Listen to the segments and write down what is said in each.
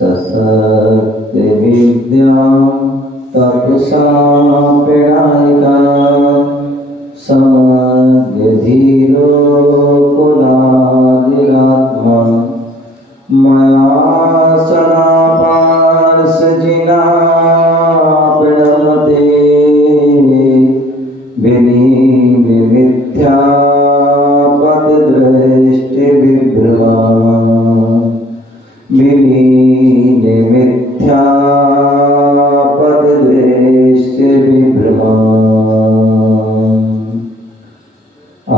सशक्ति विद्या तपसा प्रणयिका समग्र धीरो कुलादिरात्मा मया सदा पार्षजिना प्रणमते विनीत मिथ्या पददृष्टि विभ्रमा विनीत मिथ्या पददृष्टि विभ्रमा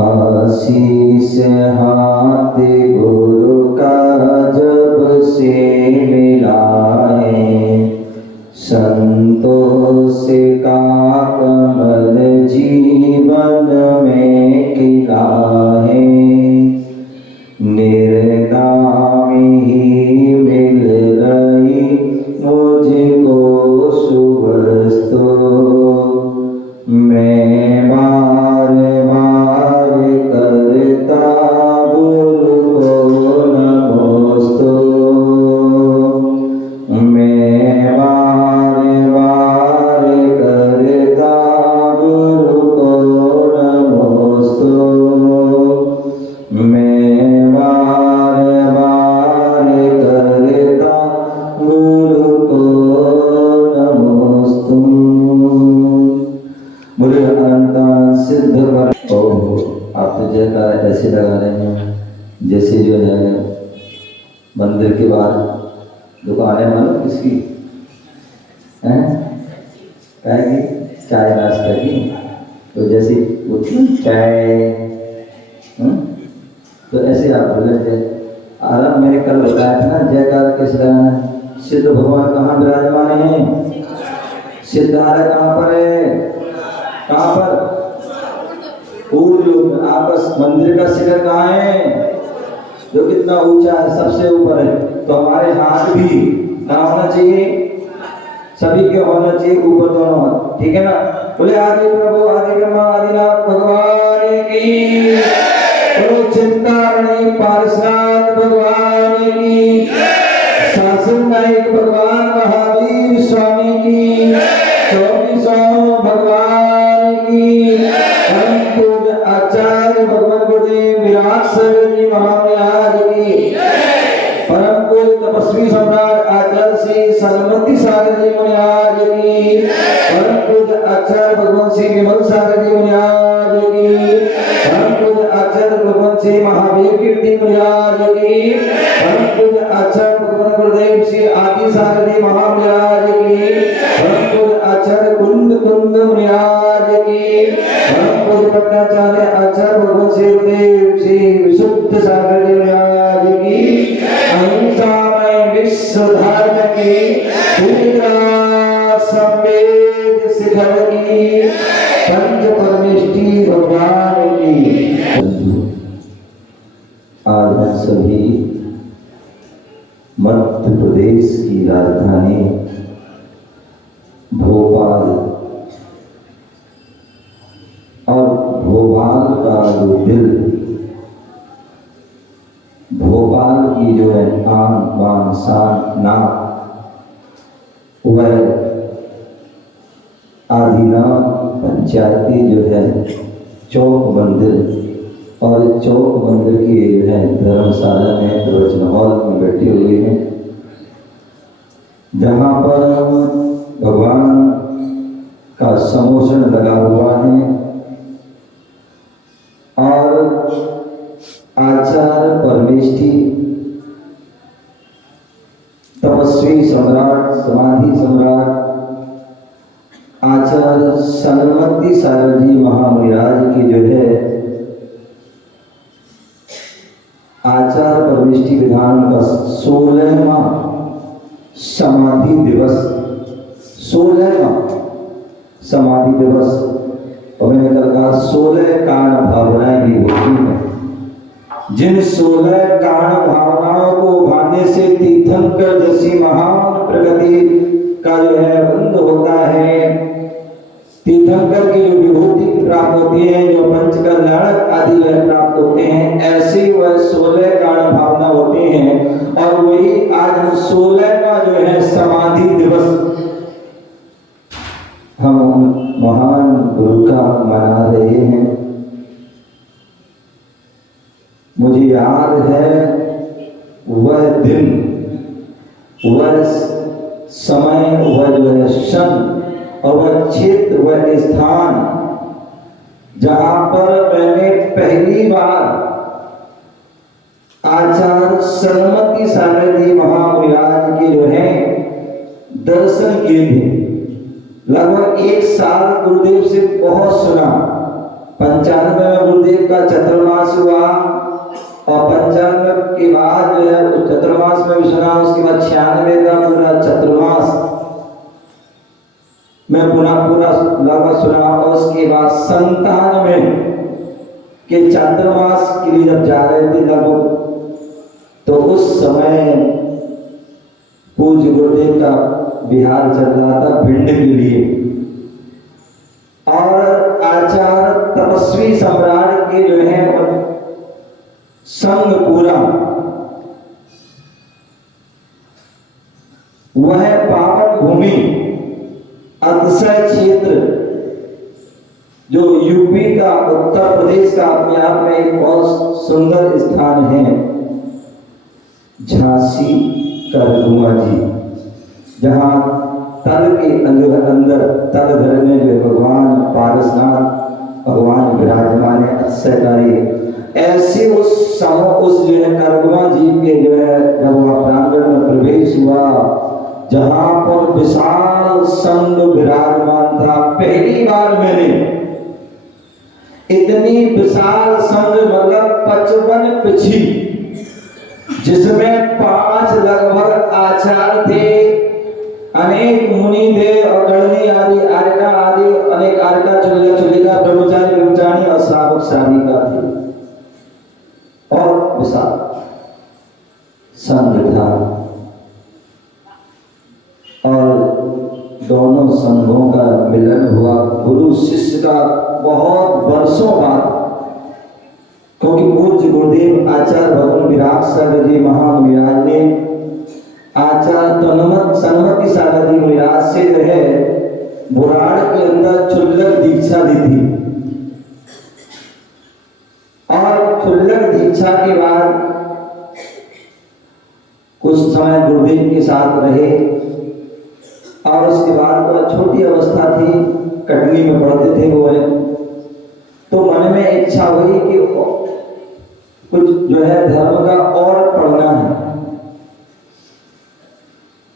आशीष हाथ गुरु का जब से मिला है संतोष का कमल जीवन में खिला है निर्नामी ही मिल रही मुझको सुवस्तु मैं बार बार करता गुरु को नमोस्तु मैं बार बार करता गुरु को नमोस्तु मैं बार बार करता गुरु को नमोस्तु। मुझे अनंता सिद्ध कर आप तो जयकारा ऐसे लगा रहे हैं जैसे जो है मंदिर के बाहर दुकान है मालूम किसकी हैं क्या की चाय नाश्ता की तो जैसे चाय तो ऐसे आप बोले थे आराम मैंने कल बताया था ना जयकारा किस लगाना सिद्ध भगवान कहाँ विराजमान है सिद्धार्थ कहाँ पर है कहाँ पर आपस मंदिर का शिखर कहाँ है जो कितना ऊंचा है सबसे ऊपर है तो हमारे हाथ भी कहाँ होना चाहिए सभी के होना चाहिए ऊपर दोनों हाथ ठीक है ना बोले आदि प्रभु आदि ब्रह्मा आदिनाथ भगवान की बोलो चिंतामणि पार्षद भगवान की शासन नायक भगवान महावीर स्वामी की 24 भगवान की परम पूज्य आचार्य भगवान गुरुदेव विराट सागर जी महाराज की परम पूज्य तपस्वी सम्राट आचार्य श्री सन्मति सागर जी महाराज की परम पूज्य आचार्य भगवान श्री विमल सागर जी महाराज की परम पूज्य आचार्य भगवान श्री महावीर कीर्ति महाराज की परम पूज्य आचार्य भगवान गुरुदेव श्री आदि सागर जी महाराज की परम पूज्य आचार्य कुंद महाराज की परम पूज्य पट्टाचार्य आचार्य भगवान श्री गुरुदेव श्री विशुद्ध सागर जी महाराज की अहिंसा में विश्व धर्म की पूजा समेत शिखर की पंच परमेष्टि भगवान की आज हम सभी मध्य प्रदेश की राजधानी भोपाल और भोपाल का जो दिल भोपाल की जो है आन बान शान नाम वह आदिनाथ पंचायती जो है चौक मंदिर और चौक मंदिर की जो है धर्मशाला में प्रवचन हॉल में बैठे हुए हैं जहाँ पर भगवान का समोषण लगा हुआ है और आचार्य परमेष्टि तपस्वी सम्राट समाधि सम्राट आचार्य सन्मति सागर जी महाराज की जो है आचार्य परमेष्टि विधान का 16वां समाधि दिवस 16वां समाधि दिवस और मैंने कहा 16 कारण भावनाएं भी होती हैं जिन 16 कारण भावनाओं को उभारने से तीर्थंकर जैसी महान प्रगति का जो है बंद होता है तीर्थंकर की जो विभूति प्राप्त होती है, जो पंचकल्याणक आदि वह प्राप्त होते हैं, ऐसी वह 16 कारण भावना होती हैं। और वही आज हम 16वां जो है समाधि दिवस हम महान गुरु का मना रहे हैं। मुझे याद है वह दिन, वह समय, वह जो है क्षण और वह क्षेत्र, वह स्थान जहां पर मैंने पहली बार आचार्य सरस्वती सागर जी महामुनिराज के जो है दर्शन किए थे। लगभग 1 साल गुरुदेव से बहुत सुना। 95 में गुरुदेव का चतुर्मास हुआ और 95 के बाद जो है चतुर्मास में भी सुना। उसके बाद 96 का पूरा चतुर्मास मैं पूरा लगभग सुना। और उसके बाद 97 के चातुर्मास के लिए जब जा रहे थे लगभग, तो उस समय पूज्य गुरुदेव का बिहार चल रहा था भिंड के लिए, और आचार्य तपस्वी सम्राट के जो है संग पूरा वह पावन भूमि अतिशय क्षेत्र जो यूपी का, उत्तर प्रदेश का अपने आप में एक बहुत सुंदर स्थान है, झांसी करगुआ जी, जहाँ तल के अंदर तल घर में जो भगवान पारसनाथ भगवान विराजमान है अतिशयकारी। ऐसे उस जो है करगुआ जी के जो है जब वह प्रांगण में प्रवेश हुआ, जहां पर विशाल संघ विराजमान था। पहली बार मैंने इतनी विशाल संघ, मतलब 55 पिछी, जिसमें 5 लगभग आचार्य थे, अनेक मुनि थे और गणनी आदि आर्का आदि अनेक आर्का चुलिका ब्रह्मचारी और श्रावक श्राविका थे, और विशाल संघ था। और दोनों संघों का मिलन हुआ गुरु शिष्य का बहुत वर्षों बाद, क्योंकि पूज्य गुरुदेव आचार्य भगवान विराट सागर जी महामुनिराज ने आचार्य सन्मति सागर जी मुनिराज से जो है बुराड़ के अंदर क्षुल्लक दीक्षा दी थी। और क्षुल्लक दीक्षा के बाद कुछ समय गुरुदेव के साथ रहे, और उसके बाद वह छोटी अवस्था थी, कटनी में पढ़ते थे वो है, तो मन में इच्छा हुई कि कुछ जो है धर्म का और पढ़ना है,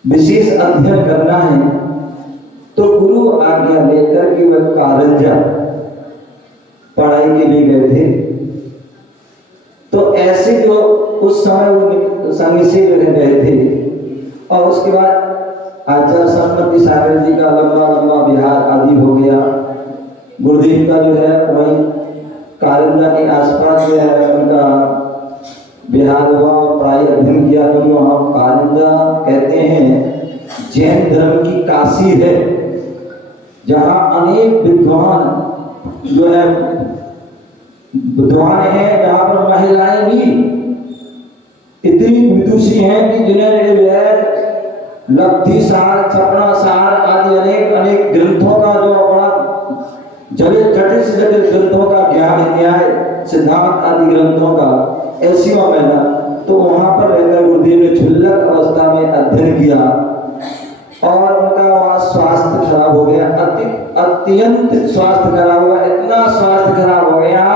विशेष अध्ययन करना है। तो गुरु आज्ञा लेकर के वह कारंजा पढ़ाई के लिए गए थे। तो ऐसे जो उस समय वो संग से जो गए थे, और उसके बाद आचार्य सरस्वती सागर जी का लंबा बिहार आदि हो गया। गुरुदेव का जो है वही कारंजा के आसपास जो है उनका बिहार हुआ और पढ़ाई अध्ययन किया। तो वहाँ कारंजा कहते हैं जैन धर्म की काशी है, जहाँ अनेक विद्वान जो है विद्वान हैं, जहाँ पर महिलाएं भी इतनी विदुषी हैं कि जिन्हें जो है लब्धि सार, छपड़ा सार आदि अनेक ग्रंथों का जो बड़ा जटिल से जटिल ग्रंथों का ज्ञान, न्याय सिद्धांत आदि ग्रंथों का ऐसी महिला। तो वहां पर रहकर गुरुदेव ने क्षुल्लक अवस्था में अध्ययन किया, और उनका वहां स्वास्थ्य खराब हो गया, अत्यंत स्वास्थ्य खराब हुआ। इतना स्वास्थ्य खराब हो गया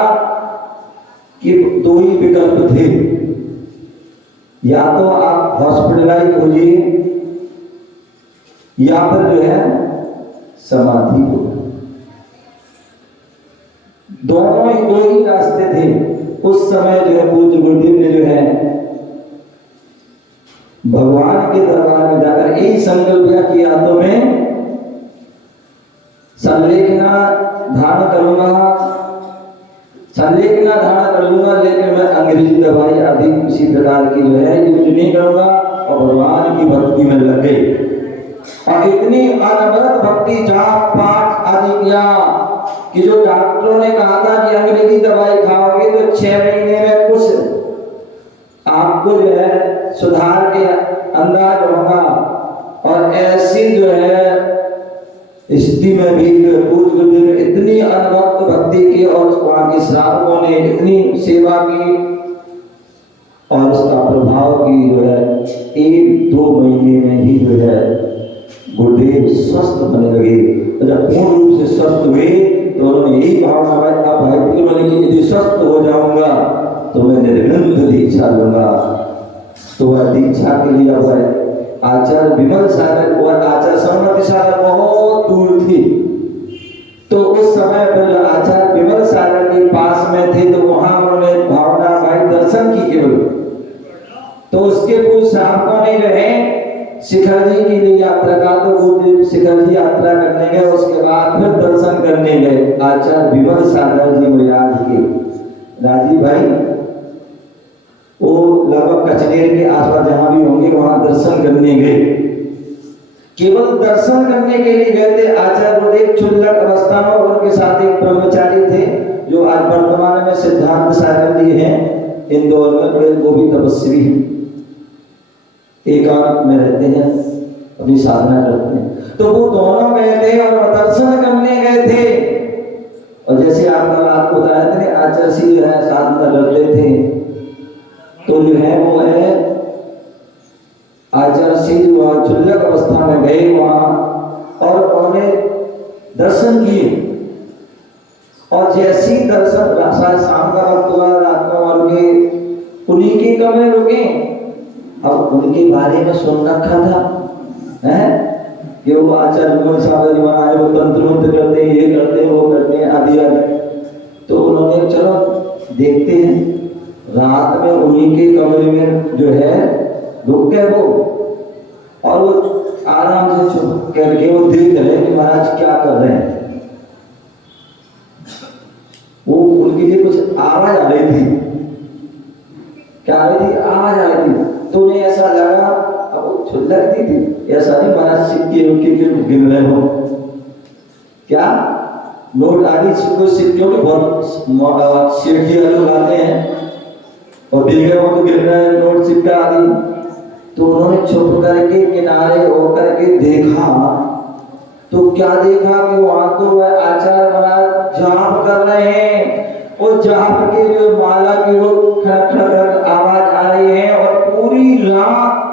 कि 2 ही विकल्प थे, या तो आप हॉस्पिटलाइज होइए या फिर जो है समाधि हो। दोनों ही 2 ही रास्ते थे। उस समय जो है पूज्य गुरुदेव ने जो है भगवान के दरबार में जाकर यही संकल्प किया कि या तो मैं संलेखना धारण कर लूंगा, लेकिन मैं अंग्रेजी दवाई आदि किसी प्रकार की जो है यूज नहीं करूंगा, और भगवान की भक्ति में लग गई। और इतनी अनवरत भक्ति, जाप पाठ आदि किया कि जो डॉक्टरों ने कहा था कि अंग्रेजी दवाई खाओगे तो 6 महीने में कुछ आपको जो है सुधार के अंदाज होगा, और ऐसी जो है स्थिति में भी पूज्य गुरुदेव ने इतनी अनवक्त भक्ति की और वहाँ के श्रावकों ने इतनी सेवा की और उसका प्रभाव की जो है 1-2 महीने में ही जो है गुरुदेव स्वस्थ होने लगे। तो जब पूर्ण रूप से स्वस्थ हुए तो उन्होंने यही भावना भाई बोले कि यदि स्वस्थ हो जाऊंगा तो मैं निर्विघ्न दीक्षा लूंगा। तो वह दीक्षा के लिए वह आचार्य विमल सागर और आचार्य सर्वमति सागर बहुत दूर थी। तो उस समय पर आचार्य विमल सागर के पास में थे तो वहां उन्होंने भावना भाई दर्शन की केवल। तो उसके पूर्व श्रावकों ने जो है शिखर जी के लिए यात्रा का, तो गुरुदेव शिखर जी यात्रा करने गए, उसके बाद फिर दर्शन करने गए आचार्य विमल सागर जी महाराज के। राजीव भाई वो लगभग कचनेर के आसपास जहां भी होंगे वहां दर्शन करने गए। केवल दर्शन करने के लिए गए थे। आचार्य गुरुदेव क्षुल्लक अवस्था में और उनके साथ एक ब्रह्मचारी थे जो आज वर्तमान में सिद्धांत सागर जी हैं इंदौर में, बड़े वो भी तपस्वी हैं, एकांत में रहते हैं, अपनी साधना करते हैं। तो वो दोनों गए थे और दर्शन करने गए थे। और जैसे आपका बात को बताया था आचार्य जी जो है साधना करते थे, तो जो है वो है आचार्य जी वहाँ क्षुल्लक अवस्था में गए वहाँ और उन्होंने दर्शन किए। और जैसे ही दर्शन शाम का वक्त हुआ, रात में उनके उन्हीं के कमरे रुके। अब उनके बारे में सुन रखा था हैं कि वो आचार्य विमल सागर जी महाराज वो तंत्र मंत्र करते हैं, ये करते हैं, वो करते हैं आदि आदि। तो उन्होंने चलो देखते हैं। रात में उन्हीं के कमरे में जो है रुक गए वो, और वो आराम से चुप करके वो देख रहे कि महाराज क्या कर रहे हैं। वो उनके लिए कुछ आवाज आ रही थी, क्या आ रही थी? आवाज आ रही थी। तो उन्हें ऐसा लगा, अब वो क्षुल्लक थी, ऐसा नहीं महाराज सिक्के उनके गिन रहे हो क्या, नोट आदि सिक्कों में बहुत शेखिया लोग आते हैं और बिगड़े हो तो गिर रहे हैं नोट सिक्का आदि। तो उन्होंने छुप करके किनारे होकर के देखा, तो क्या देखा कि वहां तो वह आचार्य महाराज जाप कर रहे हैं। और जाप के जो माला की वो खड़ आवाज आ रही है, और पूरी रात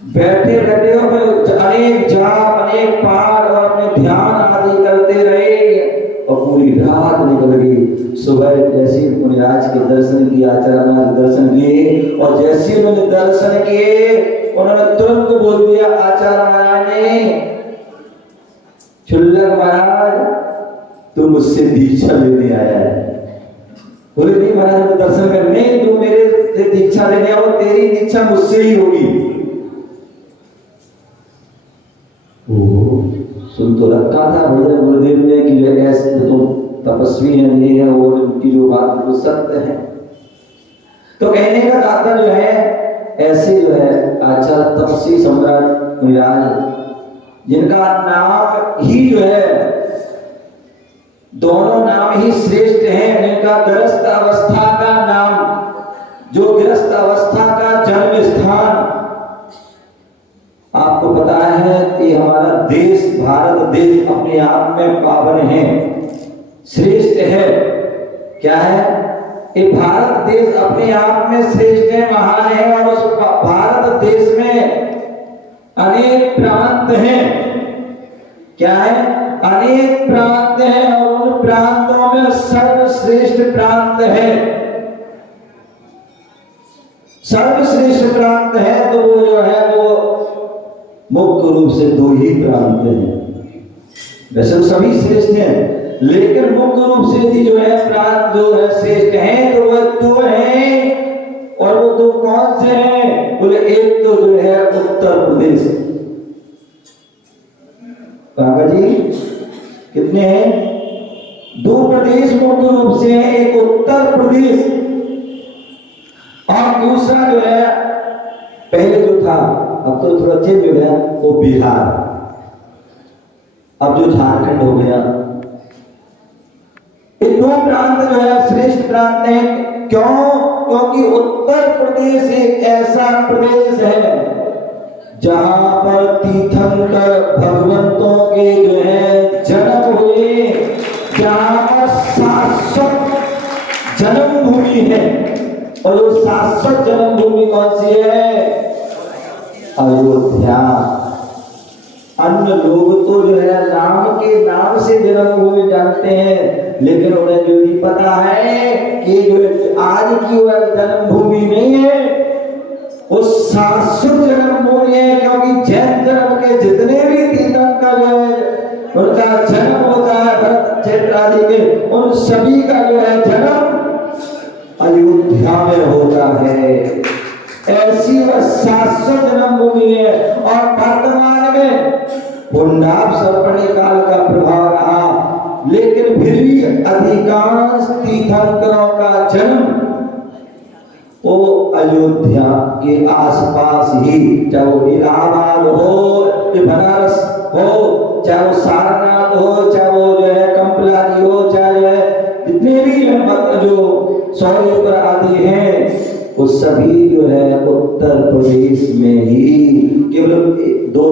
बैठे बैठे अनेक जाप अनेक पाठ और अपने ध्यान आदि करते रहे और पूरी रात निकल गई। सुबह जैसे उन्होंने आज के दर्शन किए, आचार्य महाराज दर्शन किए, और जैसे उन्होंने दर्शन किए उन्होंने तुरंत बोल दिया आचार्य महाराज ने, क्षुल्लक महाराज तू मुझसे दीक्षा लेने आया है। बोले नहीं महाराज मैं दर्शन करने, तू मेरे से दीक्षा लेने आओ, तेरी दीक्षा मुझसे ही होगी। सुन तो रखा था भैया गुरुदेव ने कि ऐसे तो तपस्वी है, ये है वो, उनकी जो बात वो सत्य है। तो कहने का तात्पर्य जो है ऐसे जो है आचार्य तपस्वी सम्राट महाराज जिनका नाम ही जो है दोनों नाम ही श्रेष्ठ हैं, जिनका गृहस्थ अवस्था का नाम, जो गृहस्थ अवस्था का जन्म स्थान आपको पता है कि हमारा देश भारत देश अपने आप में पावन है, श्रेष्ठ है। क्या है? ये भारत देश अपने आप में श्रेष्ठ है, महान है, और उस भारत देश में अनेक प्रांत हैं। क्या है? अनेक प्रांत हैं, और उन प्रांतों में सर्वश्रेष्ठ प्रांत है, सर्वश्रेष्ठ प्रांत है। तो वो जो है वो मुख्य रूप से 2 ही प्रांत हैं। वैसे तो सभी श्रेष्ठ हैं, लेकिन मुख्य रूप से भी जो है प्रांत जो है श्रेष्ठ हैं, तो वह 2 हैं। और वो 2 कौन से हैं? बोले एक तो जो है उत्तर प्रदेश। काका जी कितने हैं? 2 प्रदेश मुख्य रूप से हैं, एक उत्तर प्रदेश और दूसरा जो है पहले जो था अब तो थोड़ा चेंज हो गया वो बिहार। अब जो झारखंड हो गया, ये दो प्रांत जो है श्रेष्ठ प्रांत है। क्यों? क्योंकि उत्तर प्रदेश एक ऐसा प्रदेश है जहां पर तीर्थंकर भगवंतों के जो है जन्म हुए, जहां पर शाश्वत जन्मभूमि है। और वो शाश्वत जन्मभूमि कौन सी है? अयोध्या। अन्य लोग तो जो है राम के नाम से जन्मभूमि जानते हैं, लेकिन उन्हें जो नहीं पता है कि जो आज की वह जन्मभूमि नहीं है, वो शाश्वत जन्मभूमि है। क्योंकि जैन धर्म के जितने भी तीर्थंकर जो है उनका जन्म होता है भरत क्षेत्र आदि के, उन सभी का जो है जन्म अयोध्या में होता है। ऐसी वह शाश्वत जन्मभूमि है। और वर्तमान में पुंडाब सर्पणी काल का प्रभाव रहा, लेकिन फिर भी अधिकांश तीर्थंकरों का जन्म वो अयोध्या के आसपास ही, चाहे वो इलाहाबाद हो, बनारस हो, चाहे वो सारनाथ हो, चाहे वो जो है कंपलानी हो, चाहे जो है जितने भी जो सौरेश्वर आदि हैं, वो सभी जो है उत्तर प्रदेश में ही। केवल दो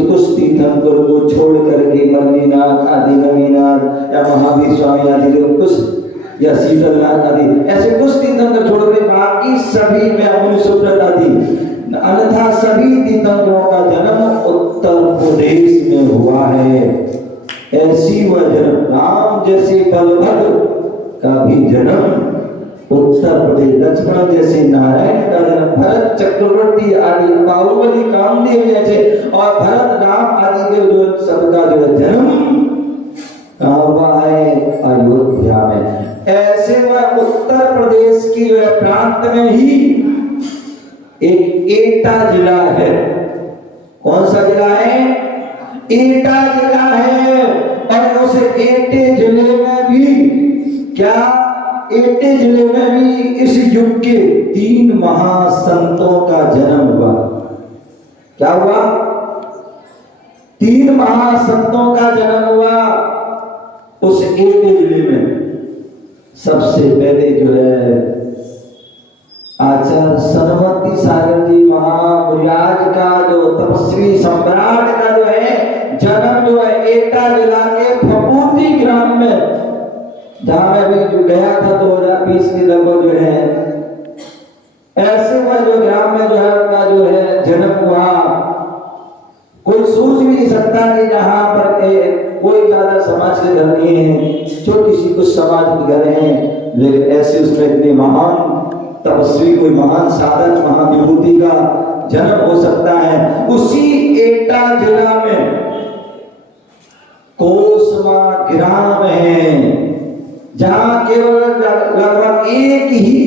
कुछ तीर्थंकरों को छोड़ करके मल्लीनाथ आदि, नवीनाथ या महावीर स्वामी आदि जो कुछ, या शीतलनाथ आदि, ऐसे कुछ तीर्थंकर छोड़ कर बाकी सभी में मुनि सुब्रत आदि, अन्यथा सभी तीर्थंकरों का जन्म उत्तर प्रदेश में हुआ है। ऐसी वह जन्म राम जैसे बलभद्र का भी जन्म उत्तर प्रदेश, लक्ष्मण जैसे नारायण का जन्म, भरत चक्रवर्ती आदि, बाहुबली कामदेव जैसे और भरत राम आदि के जो सबका जो जन्म हुआ है अयोध्या में। ऐसे वह उत्तर प्रदेश की जो प्रांत में ही एक एटा जिला है। कौन सा जिला है? एटा जिला है। और उस एटे जिले में भी क्या, एटे जिले में भी इस युग के 3 महासंतों का जन्म हुआ। क्या हुआ? 3 महासंतों का जन्म हुआ उस एटे जिले में। सबसे पहले जो है आचार्य सनमती सागर जी महामुनिराज का जो तपस्वी सम्राट का जो है जन्म जो है एटा जिला के फपूती ग्राम में, जहां मैं भी जो गया था 2020 के लगभग जो है, ऐसे वह जो ग्राम में जो है उनका जो है जन्म हुआ। कोई सोच भी नहीं सकता कि जहां पर कोई ज्यादा समाज के घर नहीं है, छोटी सी कुछ समाज के घर हैं, लेकिन ऐसे उसमें इतने महान तपस्वी, कोई महान साधक, महाविभूति का जन्म हो सकता है। उसी एटा जिला में कोसमा ग्राम है, जहां केवल लगभग एक ही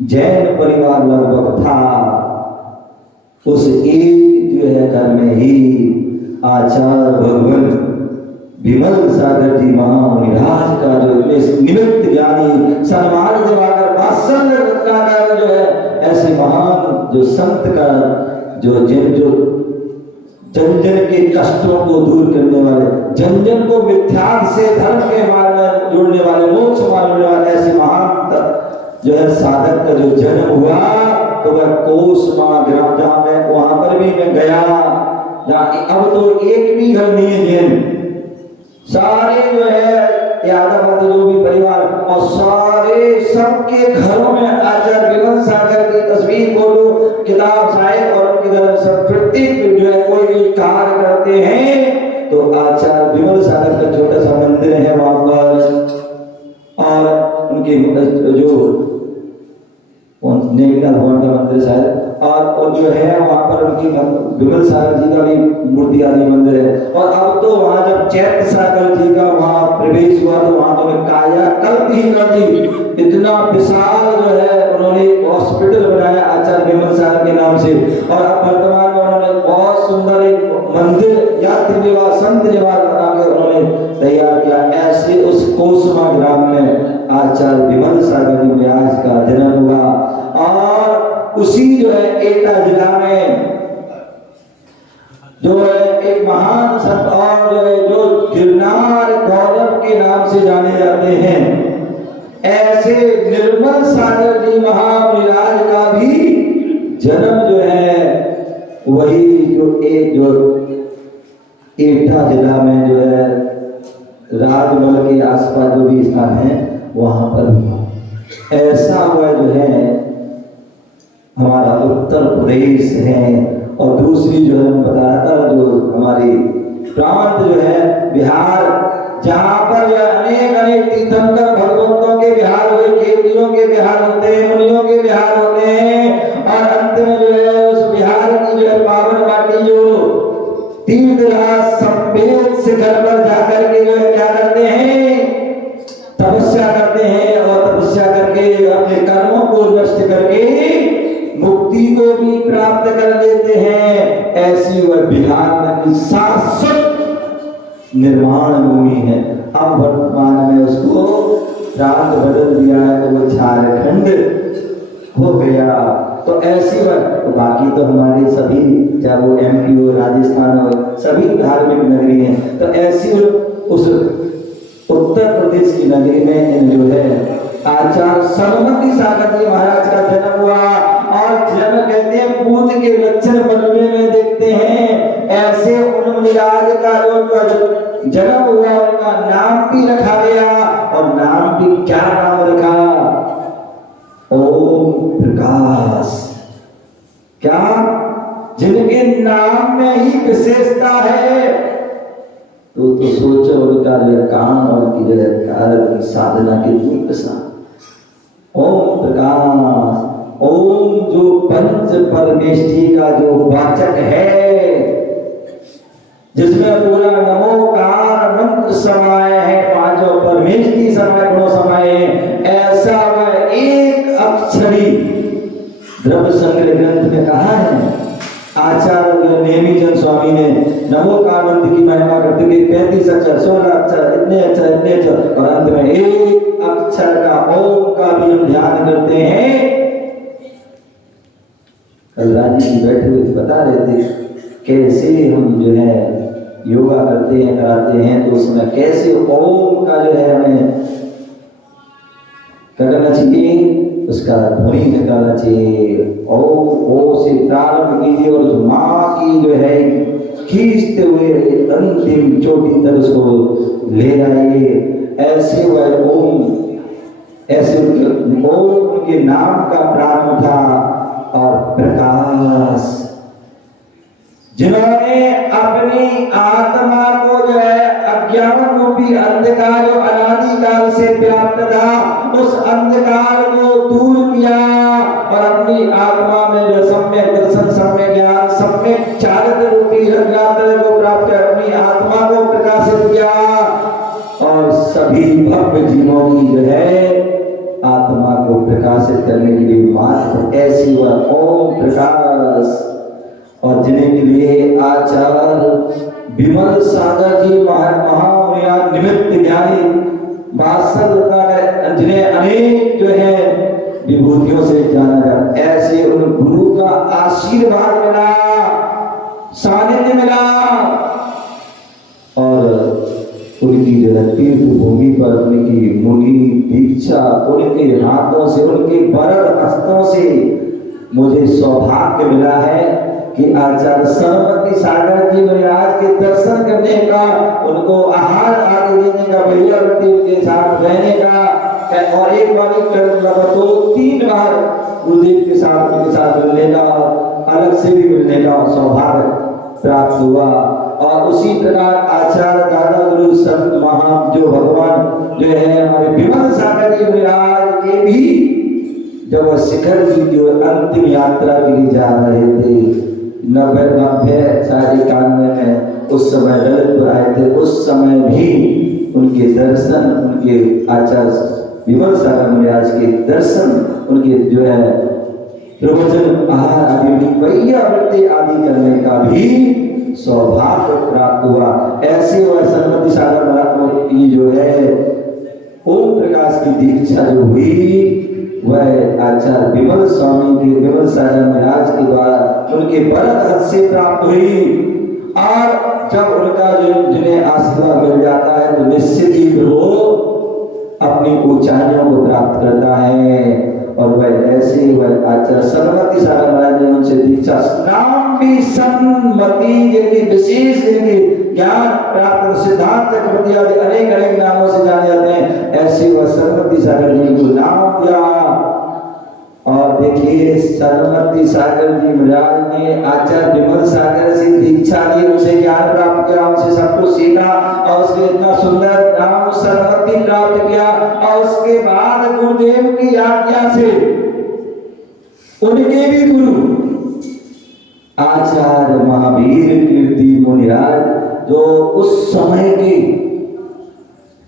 जैन परिवार लगभग था। उस एक जो है घर में ही आचार्य भगवान विमल सागर जी महामुनिराज का जो निमित्त ज्ञानी सन्मान दिवाकर वात्सल्य रत्नाकर जो है, ऐसे महान जो संत का जो जन जन के कष्टों को दूर करने वाले, जन जन को मिथ्यार्थ से धर्म के मार्ग में जोड़ने वाले, मोक्ष मार्ग में वाले ऐसे महान जो है साधक का जो जन्म हुआ, तो वह कोसमा ग्राम, जहाँ मैं वहां पर भी मैं गया, जहाँ अब तो एक भी घर नहीं है जैन, सारे जो है यादव जो भी परिवार और सारे सबके घरों में आचार्य विमल सागर की तस्वीर, फोटो, किताब, साहित्य और उनके घर सब प्रत्येक जो है कोई भी कार्य करते हैं तो आचार्य विमल सागर का छोटा सा मंदिर है वहां पर। और उनके जो नेमिनाथ भगवान का मंदिर शायद, और जो है वहां पर उनकी विमल सागर जी का भी मूर्ति आदि मंदिर है। और अब तो वहां जब चैत्र सागर जी का वहां प्रवेश हुआ तो वहां तो कायाकल्प ही कर दी, इतना विशाल जो है उन्होंने हॉस्पिटल बनाया आचार्य विमल सागर के नाम से। और अब वर्तमान में उन्होंने बहुत सुंदर एक मंदिर, यात्री निवास, संत निवास बनाकर उन्होंने तैयार किया। ऐसे उस कोसमा ग्राम में आचार्य विमल सागर जी महाराज का जन्म हुआ। और उसी जो है एटा जिला में जो है एक महान संत और से जाने जाते हैं। ऐसे निर्मल सागर जी महामुनिराज का भी जन्म जो है वही जो एटा जिला में जो है राजमहल के आसपास जो भी स्थान है वहां पर हुआ। ऐसा वह जो है हमारा उत्तर प्रदेश है। और दूसरी जो है बताया था जो हमारी प्रांत जो है बिहार, जहाँ पर अनेक अनेक तीर्थंकर भगवंतों के बिहार हुए, केवड़ियों के बिहार होते हैं, मुनियों के बिहार होते हैं। और अंत में जो है उस बिहार की जो है पावन माटी जो तीर्थराज संवेद शिखर पर जाकर के जो है क्या करते हैं, तपस्या करते हैं। और तपस्या करके अपने कर्मों को नष्ट करके मुक्ति को भी प्राप्त कर लेते हैं। ऐसी वह बिहार की शाश्वत निर्माण भूमि है। अब वर्तमान में उसको प्रांत बदल दिया है तो वो झारखंड हो गया। तो ऐसी वह तो बाकी तो हमारे सभी चाहे वो MP हो, राजस्थान हो, सभी धार्मिक नगरी हैं। तो ऐसी उस उत्तर प्रदेश की नगरी में जो है आचार्य सरस्वती सागर जी महाराज का जन्म हुआ। और जन्म कहते हैं पूत के लक्षण बनने में देखते हैं। ऐसे उन मुनिराज का जो जन्म हुआ उनका नाम भी रखा गया। और नाम भी क्या नाम रखा, ओम प्रकाश। क्या, जिनके नाम में ही विशेषता है। तो सोचो उनका जो काम और की जो कार्य की साधना कितनी प्रसाद। ओम प्रकाश, ओम जो पंच परमेष्ठी का जो वाचक है, जिसमें पूरा नमोकार मंत्र समाये है, पांचों परमेष्ठी समाये, गुणों समाये हैं। ऐसा वह एक अक्षरी द्रव्य संग्रह ग्रंथ में कहा है। आचार्य नेमीचंद स्वामी ने नमोकार मंत्र की महिमा करते हुए 35 अक्षर, 16 अक्षर, इतने अक्षर और अंत में एक अक्षर का ओम का भी हम ध्यान करते हैं। कल राजी जी बैठे हुए बता रहे थे कैसे हम जो है योगा करते हैं, कराते हैं, तो उसमें कैसे ओम का जो है हमें करना चाहिए, उसका ध्वनि निकालना चाहिए। ओ से प्रारंभ कीजिए और माँ की जो है खींचते हुए अंतिम चोटी तक उसको ले जाइए। ऐसे वह ओम, ऐसे ओम उनके नाम का प्रारंभ था। और प्रकाश, जिन्होंने अपनी आत्मा को जो है अज्ञान रूपी अंधकार जो अनादिकाल से व्याप्त था, उस अंधकार को दूर किया और अपनी आत्मा में जो सम्यक दर्शन, सम्यक ज्ञान, सम्यक चारित्र रूपी रत्नात्र को प्राप्त कर अपनी आत्मा को प्रकाशित किया। और सभी भव्य जीवों की जो है आत्मा को प्रकाशित करने के लिए मात्र ऐसी वह ओम प्रकाश। और जिन्हें के लिए आचार्य विमल सागर जी महामुनियान निमित्त ज्ञानी बादशाह जिन्हें अनेक जो है विभूतियों से जाना जाता, ऐसे उन गुरु का आशीर्वाद मिला, सानिध्य मिला। और उनकी जो है तीर्थ भूमि पर उनकी मुनि दीक्षा, उनके हाथों से, उनके वरद हस्तों से मुझे सौभाग्य मिला है कि आचार्य सरस्वती सागर जी महाराज के दर्शन करने का, उनको आहार आदि देने का, भैया उनके साथ रहने का, और एक बार तो 3 बार गुरुदेव के साथ मिलने का, अलग से भी मिलने का सौभाग्य प्राप्त हुआ। और उसी प्रकार आचार्य दादा गुरु संत महा जो भगवान जो है हमारे विमल सागर जी महाराज के भी जब वह शिखर जी जो अंतिम यात्रा के लिए जा रहे थे 91 में उस समय ललितपुर आए थे, उस समय भी उनके दर्शन, उनके आचार्य विमल सागर महाराज के दर्शन, उनके जो है प्रवचन आहार आदि उनकी वैयावृत्ति आदि करने का भी सौभाग्य प्राप्त हुआ। ऐसे वह सरस्वती सागर महाराज की जो है ओम प्रकाश की दीक्षा जो हुई वह आचार्य विमल स्वामी के, विमल सागर महाराज के द्वारा उनके वरद हस्त से प्राप्त हुई। और जब उनका जो जिन्हें आशीर्वाद मिल जाता है तो निश्चित ही वो ऊंचाइयों को प्राप्त करता है। और वह ऐसे वह आचार्य सरस्वती सागर महाराज ने उनसे दीक्षा नाम भी सन्मति जिनकी विशेष जिनकी ज्ञान प्राप्त सिद्धांत चक्रवर्ती आदि अनेक अनेक नामों से जाने जाते हैं, ऐसे वह सरस्वती सागर जी को नाम दिया। और देखिए सरस्वती सागर जी महाराज ने आचार्य विमल सागर से दीक्षा ली, उनसे ज्ञान प्राप्त किया, उनसे सब कुछ सीखा और उसके इतना सुंदर नाम सरस्वती प्राप्त किया। और उसके बाद गुरुदेव की आज्ञा से उनके भी गुरु आचार्य महावीर कीर्ति मुनिराज, जो उस समय के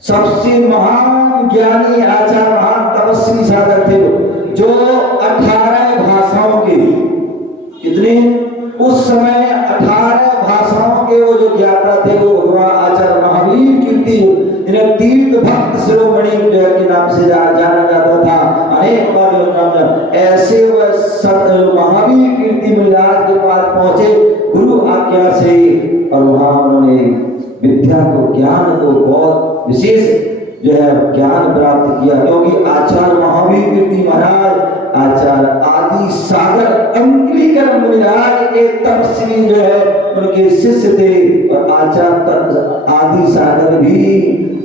सबसे महान ज्ञानी आचार्य महान तपस्वी साधक थे, जो 18 भाषाओं के कितने उस समय 18 भाषाओं के वो जो ज्ञाता थे, वो भगवान आचार्य महावीर कीर्ति जिन्हें तीर्थ भक्त शिरोमणि के नाम से जाना जाता था, अनेक बार नाम ऐसे वह महावीर कीर्ति महाराज के पास पहुंचे गुरु आज्ञा से। और वहां उन्होंने विद्या को ज्ञान को बहुत विशेष जो है ज्ञान प्राप्त किया, क्योंकि आचार्य महावीर कीर्ति महाराज आचार्य आदि सागर अंकलिकर मुनिराज के तपस्वी जो है उनके शिष्य थे। और आचार्य आदि सागर भी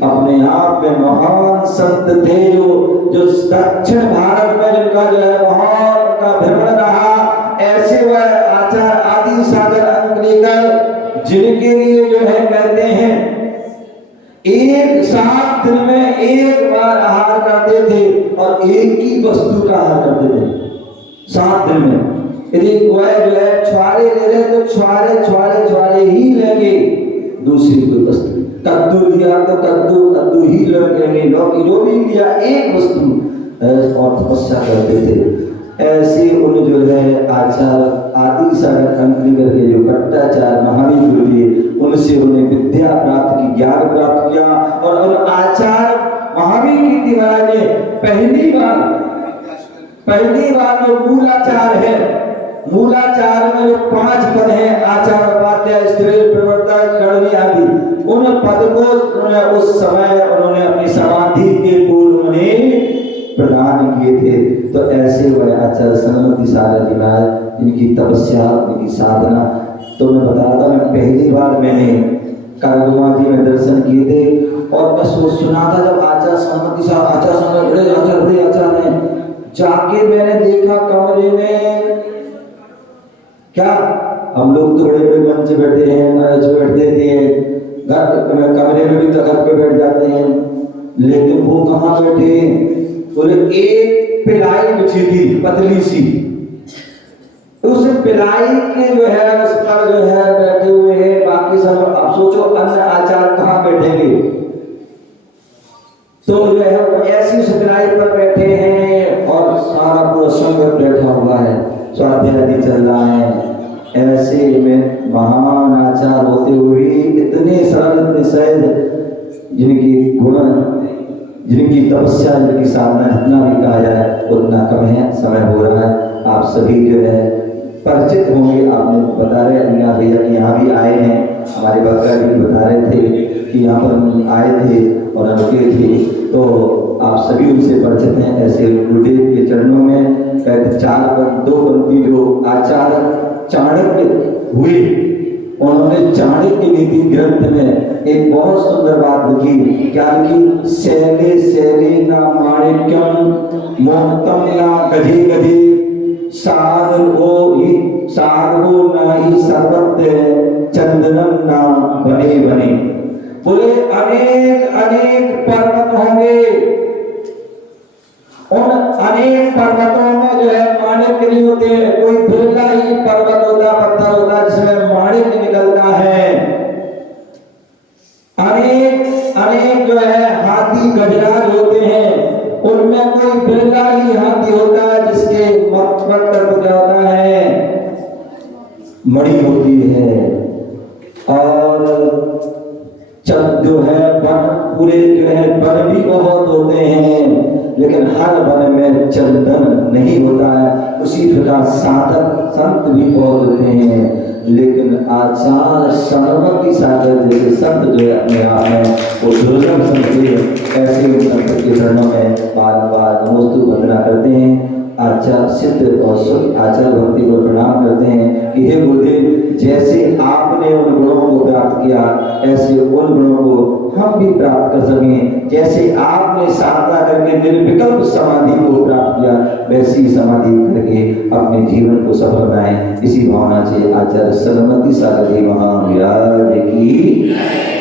अपने आप में महान संत थे, जो दक्षिण भारत में जिनका जो है महान का भ्रमण रहा। ऐसे वह आचार्य आदि सागर अंकलिकर जिनके लिए जो है कहते हैं एक 7 दिन में एक बार आहार करते थे और एक ही वस्तु का आहार करते थे 7 दिन में। यदि वह जो है छुआरे ले रहे तो छुआरे ही लेंगे, दूसरी कोई वस्तु कद्दू लिया तो कद्दू ही लेंगे, लौकी जो भी लिया एक वस्तु और तपस्या करते थे। ऐसे उन जो है आचार्य आदि सागर अंकलिकर के जो भट्टाचार्य महावीर गुरु थे, उनसे उन्हें विद्या प्राप्त की, ज्ञान प्राप्त किया। और उन आचार्य महावीर कीर्ति महाराज ने पहली बार जो मूलाचार है, मूलाचार में जो 5 पद हैं आचार्य उपाध्याय स्त्री प्रवर्तक गणनी आदि, उन पद को उन्होंने उस समय उन्होंने अपनी समाधि के पूर्व उन्हें प्रदान किए थे। तो ऐसे वह आचार्य सरस्वती सागर जी महाराज इनकी तपस्या इनकी साधना, तो मैं बता रहा था मैं पहली बार मैंने कारगुमा जी में दर्शन किए थे और मैं सुना था जब आचार्य सरस्वती साहब आचार्य बड़े आचार्य हैं, जाके मैंने देखा कमरे में क्या हम लोग तो बड़े बड़े मंच बैठे हैं, बैठते थे कमरे में भी तख्त पे बैठ जाते हैं, लेकिन वो कहाँ बैठे, बोले एक पिलाई बिछी थी पतली सी, उस पिलाई के जो है उस पर जो है बैठे हुए हैं, बाकी सब अब सोचो अन्य आचार्य कहाँ बैठेंगे, तो जो है ऐसी उस पिलाई पर बैठे हैं और सारा पूरा संघ बैठा हुआ है, स्वाध्याय चल रहा है। ऐसे में महान आचार होते हुए इतने सरल इतने सहज, जिनकी गुण जिनकी तपस्या जिनकी साधना जितना भी कहा जाए उतना कम है, समय हो रहा है। आप सभी जो है परिचित होंगे, आपने बता रहे अनिया भैया यहाँ भी आए हैं, हमारे बक्का जी बता रहे थे कि यहाँ पर हम आए थे और रुके थे, तो आप सभी उनसे परिचित हैं। ऐसे गुरुदेव के चरणों में 2 पंक्ति जो आचार्य चाणक्य हुए, उन्होंने चाणक्य नीति ग्रंथ में एक बहुत सुंदर बात लिखी, क्या लिखी, शैले शैले ना माणिक्यम मोक्तम ना गधे गधे साधो ना ही सर्वत्र चंदनम ना बने बने। बोले अनेक अनेक पर्वत होंगे, उन अनेक पर्वतों में जो है माणिक नहीं होते, कोई बिरला ही पर्वत होता पत्थर होता जिसमें माणिक निकलता है। अनेक अनेक जो है हाथी गजराज होते हैं, उनमें कोई बिरला ही हाथी होता है जिसके मस्तक क्या होता है, मणि होती है। और जो है वन पूरे जो है वन भी बहुत होते हैं, लेकिन हर वन में चंदन नहीं होता है। उसी प्रकार साधक संत भी बहुत होते हैं, लेकिन आचार सरस्वती सागर जैसे संत जो है अपने आप में वो दुर्लभ संत है। ऐसे ही संत के चरणों में बार बार नमोस्तु वंदना करते हैं। आचार सिद्ध और शुद्ध आचार भक्ति को प्रणाम करते हैं कि हे गुरुदेव, जैसे आपने उन गुणों को प्राप्त किया ऐसे उन गुणों को हम भी प्राप्त कर सकें। जैसे आपने साधना करके निर्विकल्प समाधि को प्राप्त किया वैसी समाधि करके अपने जीवन को सफल बनाएं। इसी भावना से आचार्य सरस्वती सागर जी महाराज की